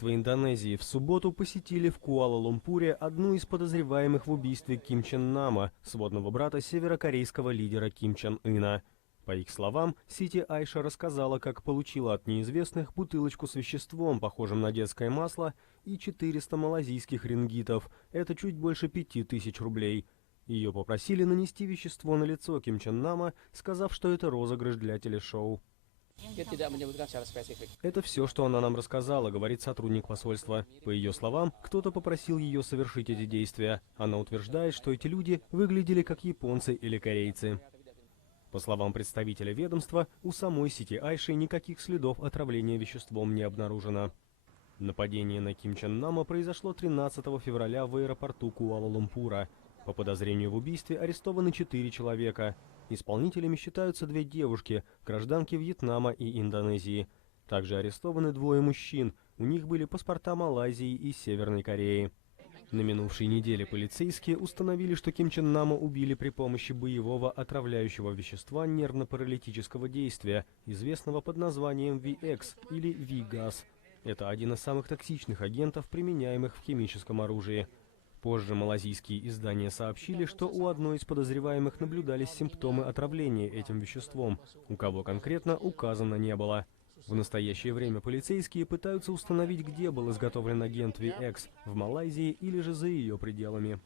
В Индонезии в субботу посетили в Куала-Лумпуре одну из подозреваемых в убийстве Ким Чен Нама, сводного брата северокорейского лидера Ким Чен Ына. По их словам, Сити Айша рассказала, как получила от неизвестных бутылочку с веществом, похожим на детское масло, и 400 малазийских рингитов, это чуть больше 5000 рублей. Ее попросили нанести вещество на лицо Ким Чен Нама, сказав, что это розыгрыш для телешоу. Это все, что она нам рассказала, говорит сотрудник посольства. По ее словам, кто-то попросил ее совершить эти действия. Она утверждает, что эти люди выглядели как японцы или корейцы. По словам представителя ведомства, у самой Сити Айши никаких следов отравления веществом не обнаружено. Нападение на Ким Чен Нама произошло 13 февраля в аэропорту Куала-Лумпура. По подозрению в убийстве арестованы 4 человека. Исполнителями считаются 2 девушки, гражданки Вьетнама и Индонезии. Также арестованы 2 мужчин, у них были паспорта Малайзии и Северной Кореи. На минувшей неделе полицейские установили, что Ким Чен Нама убили при помощи боевого отравляющего вещества нервно-паралитического действия, известного под названием VX или V-газ. Это один из самых токсичных агентов, применяемых в химическом оружии. Позже малазийские издания сообщили, что у одной из подозреваемых наблюдались симптомы отравления этим веществом. У кого конкретно указано не было. В настоящее время полицейские пытаются установить, где был изготовлен агент VX – в Малайзии или же за ее пределами.